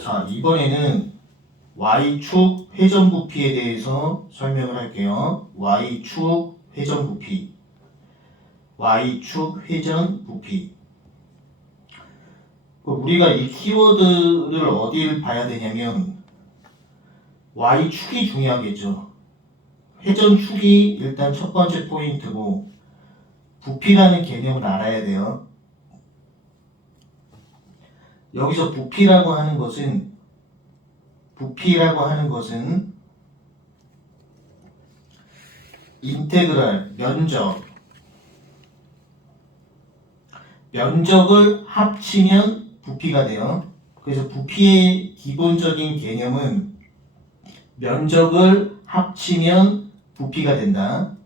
자, 이번에는 Y축 회전 부피에 대해서 설명을 할게요. Y축 회전 부피. Y축 회전 부피. 우리가 이 키워드를 어디를 봐야 되냐면 Y축이 중요하겠죠. 회전축이 일단 첫 번째 포인트고 부피라는 개념을 알아야 돼요. 여기서 부피라고 하는 것은 인테그랄, 면적을 합치면 부피가 돼요. 그래서 부피의 기본적인 개념은 면적을 합치면 부피가 된다.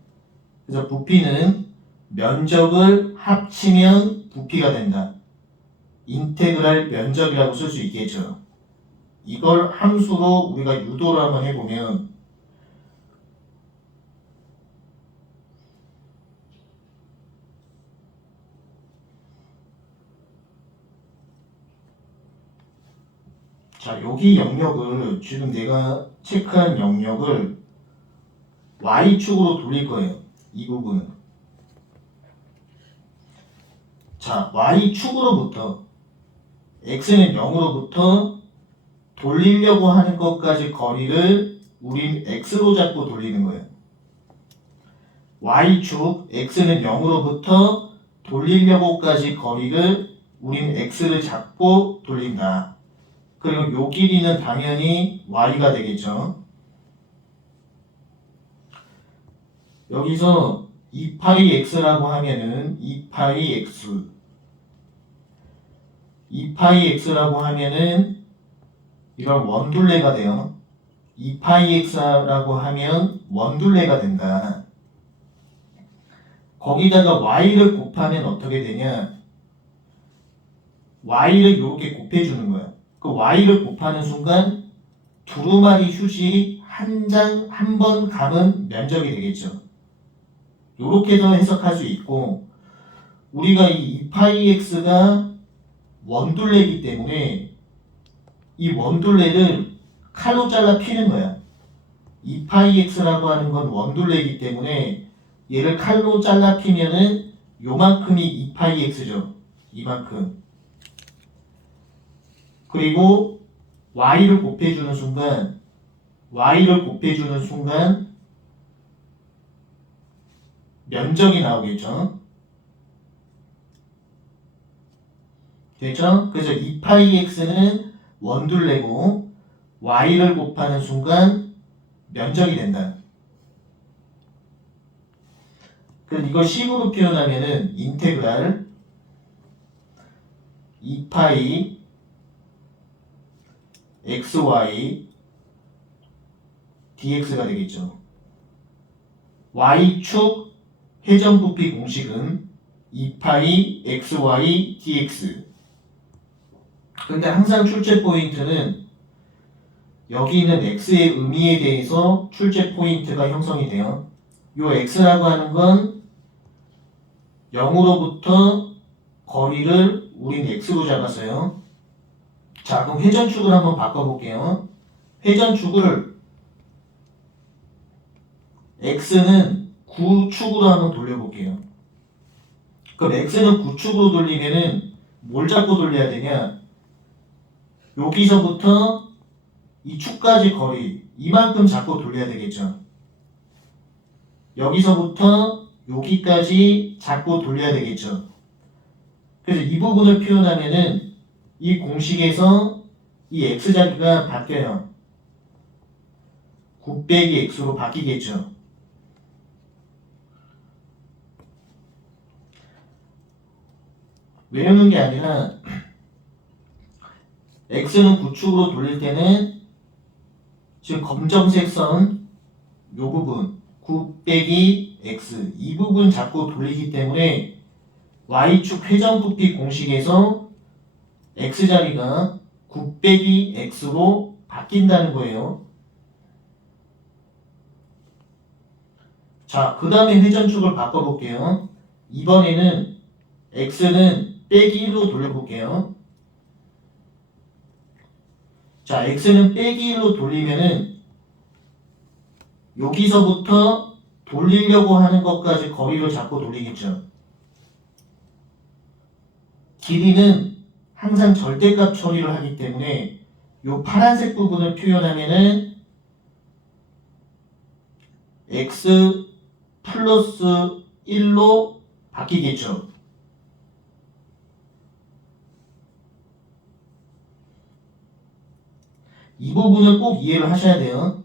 그래서 부피는 면적을 합치면 부피가 된다. 인테그랄 면적이라고 쓸 수 있겠죠. 이걸 함수로 우리가 유도를 한번 해보면 자, 여기 영역을 지금 내가 체크한 영역을 Y축으로 돌릴 거예요. 이 부분은. 자, Y축으로부터 X는 0으로부터 돌리려고 하는 것까지 거리를 우린 X로 잡고 돌리는 거예요. Y축 X는 0으로부터 돌리려고까지 거리를 우린 X를 잡고 돌린다. 그리고 요 길이는 당연히 Y가 되겠죠. 여기서 2파이 X라고 하면은 2파이 X라고 하면은 이런 원둘레가 돼요. 2파이 X라고 하면 원둘레가 된다. 거기다가 Y를 곱하면 어떻게 되냐? Y를 이렇게 곱해주는 거야. 그 Y를 곱하는 순간 두루마리 슛이 한 번 감은 면적이 되겠죠. 이렇게도 해석할 수 있고, 우리가 이 2파이 X가 원둘레이기 때문에 이 원둘레를 칼로 잘라 피는 거야. 2파이 X라고 하는 건 원둘레이기 때문에 얘를 칼로 잘라 피면은 요만큼이 2파이 X죠. 이만큼. 그리고 Y를 곱해주는 순간 면적이 나오겠죠. 됐죠? 그래서 2파이 X는 원둘레고 Y를 곱하는 순간 면적이 된다. 그래서 이걸 식으로 표현하면은 인테그랄 2파이 xy dx가 되겠죠. y축 회전부피 공식은 2파이 xy dx. 근데 항상 출제 포인트는 여기 있는 x의 의미에 대해서 출제 포인트가 형성이 돼요. 요 x라고 하는 건 0으로부터 거리를 우린 x로 잡았어요. 자, 그럼 회전축을 한번 바꿔볼게요. 회전축을 x는 9축으로 한번 돌려볼게요. 그럼 x는 9축으로 돌리면은 뭘 잡고 돌려야 되냐? 여기서부터 이 축까지 거리 이만큼 잡고 돌려야 되겠죠. 여기서부터 여기까지 잡고 돌려야 되겠죠. 그래서 이 부분을 표현하면은 이 공식에서 이 x자리가 바뀌어요. 9 빼기 x로 바뀌겠죠. 외우는 게 아니라 x는 9축으로 돌릴 때는 지금 검정색 선 요 부분 9 빼기 x 이 부분 잡고 돌리기 때문에 y축 회전부피 공식에서 x자리가 9 빼기 x로 바뀐다는 거예요. 자, 그 다음에 회전축을 바꿔볼게요. 이번에는 x는 빼기 1로 돌려볼게요. 자, x는 빼기 1로 돌리면은 여기서부터 돌리려고 하는 것까지 거리를 잡고 돌리겠죠. 길이는 항상 절대값 처리를 하기 때문에 이 파란색 부분을 표현하면은 x 플러스 1로 바뀌겠죠. 이 부분을 꼭 이해를 하셔야 돼요.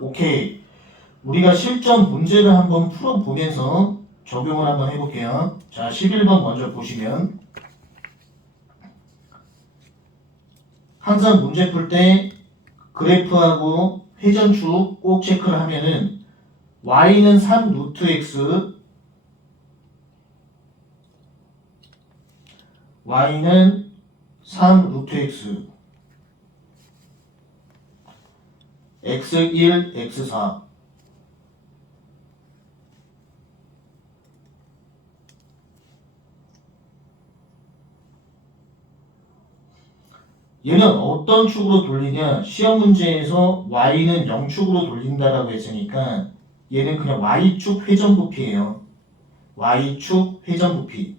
오케이. 우리가 실전 문제를 한번 풀어보면서 적용을 한번 해볼게요. 자, 11번 먼저 보시면 항상 문제 풀 때 그래프하고 회전축 꼭 체크를 하면은 y는 3 루트 x, y는 3 루트 x, x1, x4. 얘는 어떤 축으로 돌리냐? 시험 문제에서 y는 0축으로 돌린다라고 했으니까 얘는 그냥 y축 회전부피예요. y축 회전부피.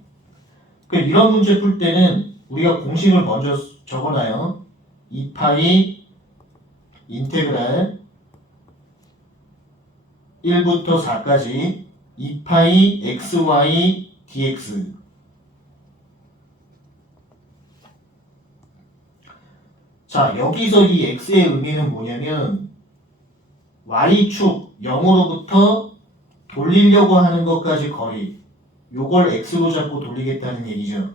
이런 문제 풀 때는 우리가 공식을 먼저 적어놔요. 2파이 인테그랄 1부터 4까지 2파이 xy dx. 자, 여기서 이 x의 의미는 뭐냐면 y축 0으로부터 돌리려고 하는 것까지 거리, 요걸 x로 잡고 돌리겠다는 얘기죠.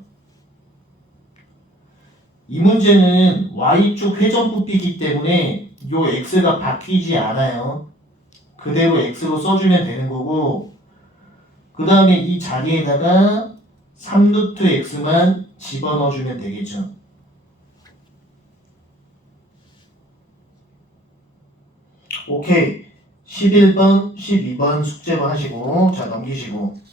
이 문제는 y축 회전부피이기 때문에 요 x가 바뀌지 않아요. 그대로 x로 써주면 되는 거고, 그 다음에 이 자리에다가 3루트 x만 집어넣어주면 되겠죠. 오케이. 11번, 12번 숙제로 하시고, 자, 넘기시고.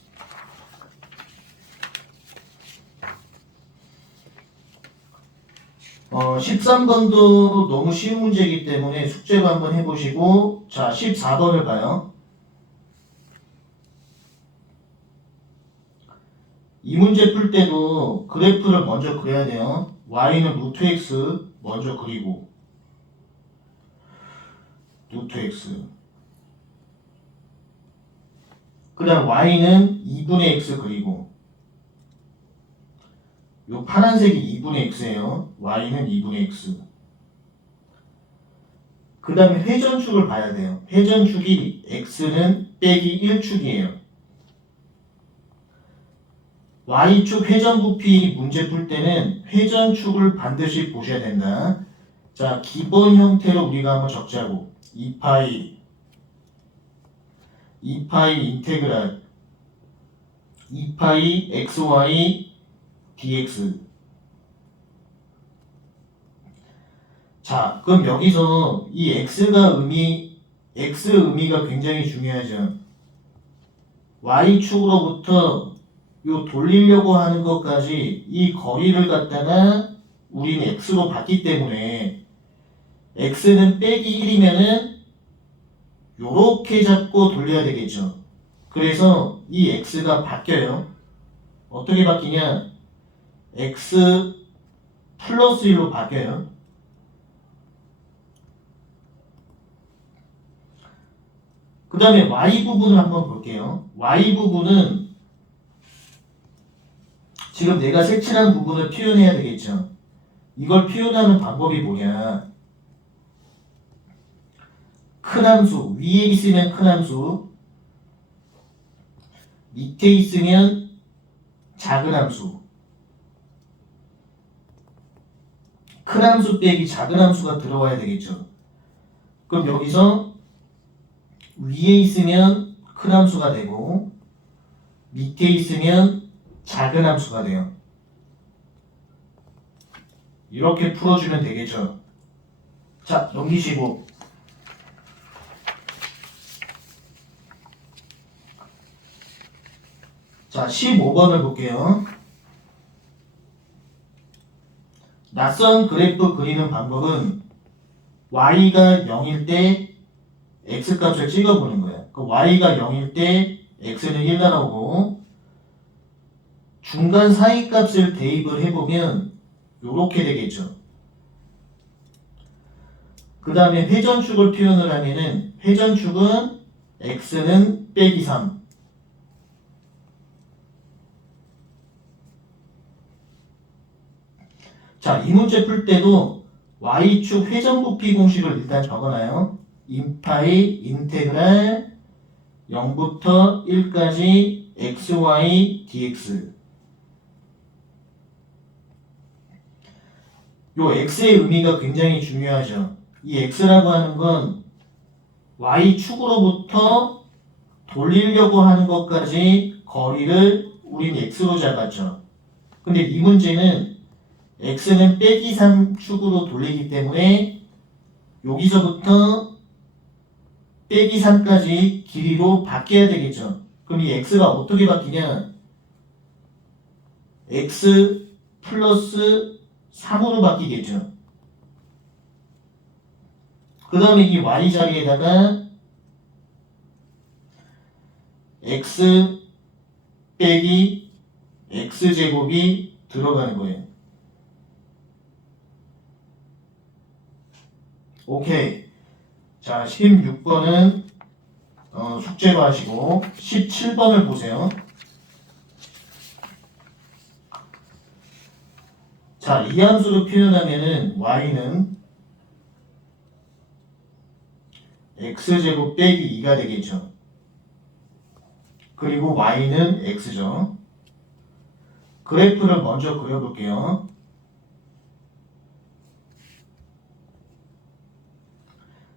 13번도 너무 쉬운 문제이기 때문에 숙제로 한번 해보시고, 자, 14번을 봐요. 이 문제 풀 때도 그래프를 먼저 그려야 돼요. y는 루트 x 먼저 그리고, 루트 x. 그 다음 y는 2분의 x 그리고, 요 파란색이 2분의 x예요. y는 2분의 x. 그 다음에 회전축을 봐야 돼요. 회전축이 x는 빼기 1축이에요. y축 회전부피 문제 풀 때는 회전축을 반드시 보셔야 된다. 자, 기본 형태로 우리가 한번 적자고. 2파이 인테그랄 2파이 xy dx. 자, 그럼 여기서 이 x 의미가 굉장히 중요하죠. y축으로부터 요 돌리려고 하는 것까지 이 거리를 갖다가 우리는 x로 봤기 때문에 x는 빼기 1이면은 요렇게 잡고 돌려야 되겠죠. 그래서 이 x가 바뀌어요. 어떻게 바뀌냐? x 플러스 1로 바뀌어요. 그 다음에 y 부분을 한번 볼게요. y 부분은 지금 내가 색칠한 부분을 표현해야 되겠죠. 이걸 표현하는 방법이 뭐냐? 큰 함수, 위에 있으면 큰 함수, 밑에 있으면 작은 함수. 큰 함수 빼기 작은 함수가 들어와야 되겠죠. 그럼 여기서 위에 있으면 큰 함수가 되고 밑에 있으면 작은 함수가 돼요. 이렇게 풀어주면 되겠죠. 자, 넘기시고. 자, 15번을 볼게요. 낯선 그래프 그리는 방법은 y가 0일 때 x값을 찍어보는 거예요. 그 y가 0일 때 x는 1 나오고 중간 사이 값을 대입을 해보면 이렇게 되겠죠. 그 다음에 회전축을 표현을 하면은 회전축은 x는 빼기 3. 자, 이 문제 풀 때도 y축 회전부피 공식을 일단 적어놔요. 인파이 인테그랄 0부터 1까지 xy dx. 요 x의 의미가 굉장히 중요하죠. 이 x라고 하는 건 y축으로부터 돌리려고 하는 것까지 거리를 우린 x로 잡았죠. 근데 이 문제는 x는 빼기 3축으로 돌리기 때문에 여기서부터 빼기 3까지 길이로 바뀌어야 되겠죠. 그럼 이 x가 어떻게 바뀌냐? x 플러스 3으로 바뀌겠죠. 그 다음에 이 y 자리에다가 x 빼기 x제곱이 들어가는 거예요. 오케이. 자, 16번은 숙제로 하시고 17번을 보세요. 자, 이 함수로 표현하면은 y는 x제곱 빼기 2가 되겠죠. 그리고 y는 x죠. 그래프를 먼저 그려볼게요.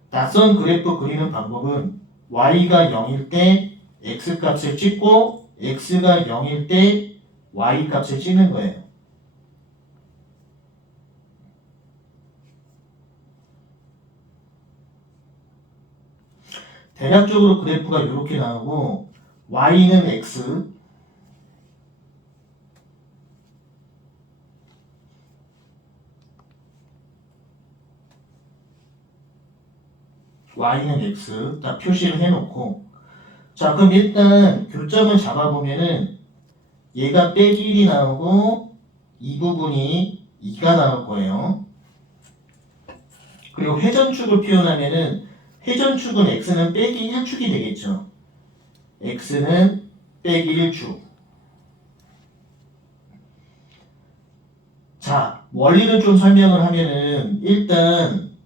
낯선 그래프 그리는 방법은 y가 0일 때 x값을 찍고 x가 0일 때 y값을 찍는 거예요. 대략적으로 그래프가 이렇게 나오고 y는 x, y는 x 딱 표시를 해놓고, 자, 그럼 일단 교점을 잡아보면은 얘가 빼기 1이 나오고 이 부분이 2가 나올 거예요. 그리고 회전축을 표현하면은 회전축은 x는 빼기 1축이 되겠죠. x는 빼기 1축. 자, 원리를 좀 설명을 하면은 일단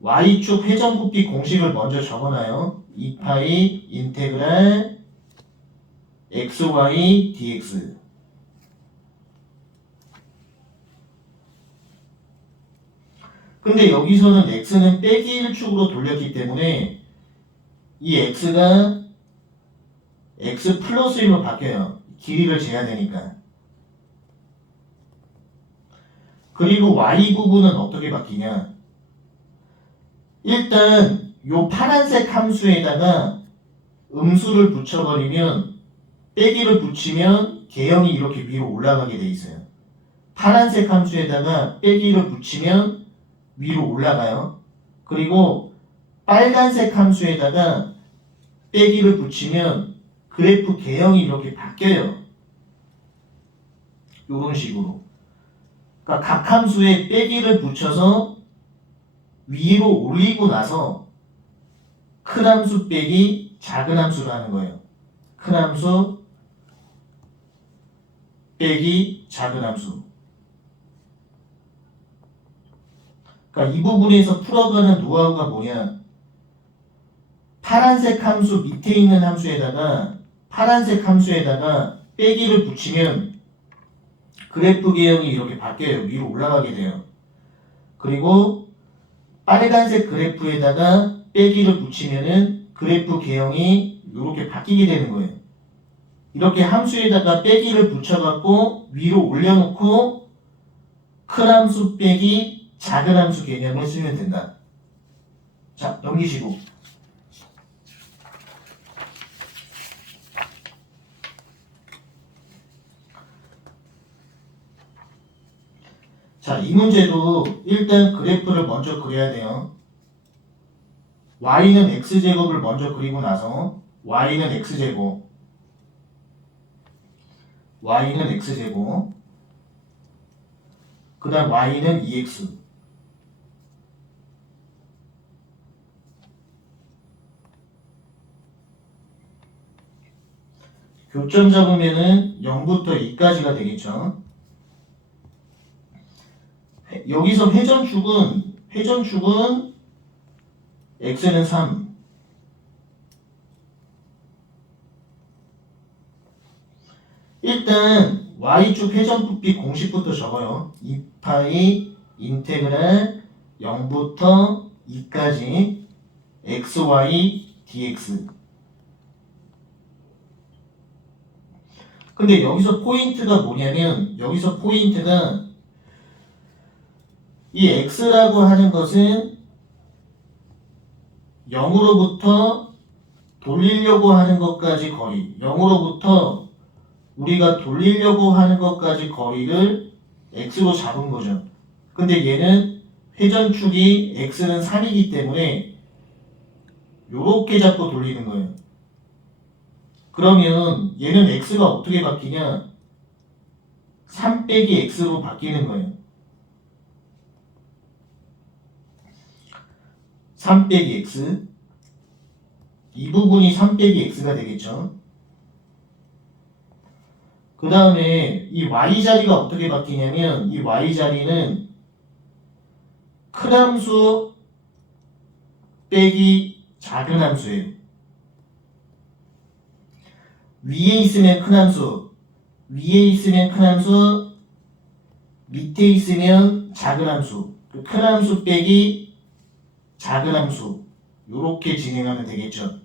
y축 회전부피 공식을 먼저 적어놔요. 2파이 인테그랄 xy dx. 근데 여기서는 x는 빼기 1축으로 돌렸기 때문에 이 x가 x 플러스 1로 바뀌어요. 길이를 재야 되니까. 그리고 y 부분은 어떻게 바뀌냐? 일단 요 파란색 함수에다가 음수를 붙여버리면 빼기를 붙이면 개형이 이렇게 위로 올라가게 돼 있어요. 파란색 함수에다가 빼기를 붙이면 위로 올라가요. 그리고 빨간색 함수에다가 빼기를 붙이면 그래프 개형이 이렇게 바뀌어요. 이런 식으로. 그러니까 각 함수에 빼기를 붙여서 위로 올리고 나서 큰 함수 빼기 작은 함수를 하는 거예요. 큰 함수 빼기 작은 함수. 그러니까 이 부분에서 풀어가는 노하우가 뭐냐? 파란색 함수 밑에 있는 함수에다가 파란색 함수에다가 빼기를 붙이면 그래프 개형이 이렇게 바뀌어요. 위로 올라가게 돼요. 그리고 빨간색 그래프에다가 빼기를 붙이면은 그래프 개형이 이렇게 바뀌게 되는 거예요. 이렇게 함수에다가 빼기를 붙여갖고 위로 올려놓고 큰 함수 빼기 작은 함수 개념을 쓰면 된다. 자, 넘기시고. 자, 이 문제도 일단 그래프를 먼저 그려야 돼요. y는 x제곱을 먼저 그리고 나서 y는 x제곱 그 다음 y는 2x 교점 잡으면은 0부터 2까지가 되겠죠. 여기서 회전축은 x는 3 일단 y축 회전 부피 공식부터 적어요. 2파이 인테그랄 0부터 2까지 xy dx. 근데 여기서 포인트가 뭐냐면 여기서 포인트가 이 x라고 하는 것은 0으로부터 돌리려고 하는 것까지 거리 0으로부터 우리가 돌리려고 하는 것까지 거리를 x로 잡은 거죠. 근데 얘는 회전축이 x는 3이기 때문에 요렇게 잡고 돌리는 거예요. 그러면 얘는 x가 어떻게 바뀌냐? 3 빼기 x로 바뀌는 거예요. 3 빼기 x 이 부분이 3 빼기 x가 되겠죠. 그 다음에 이 y자리가 어떻게 바뀌냐면 이 y자리는 큰 함수 빼기 작은 함수예요. 위에 있으면 큰 함수 밑에 있으면 작은 함수 큰 함수 빼기 작은 함수 요렇게 진행하면 되겠죠.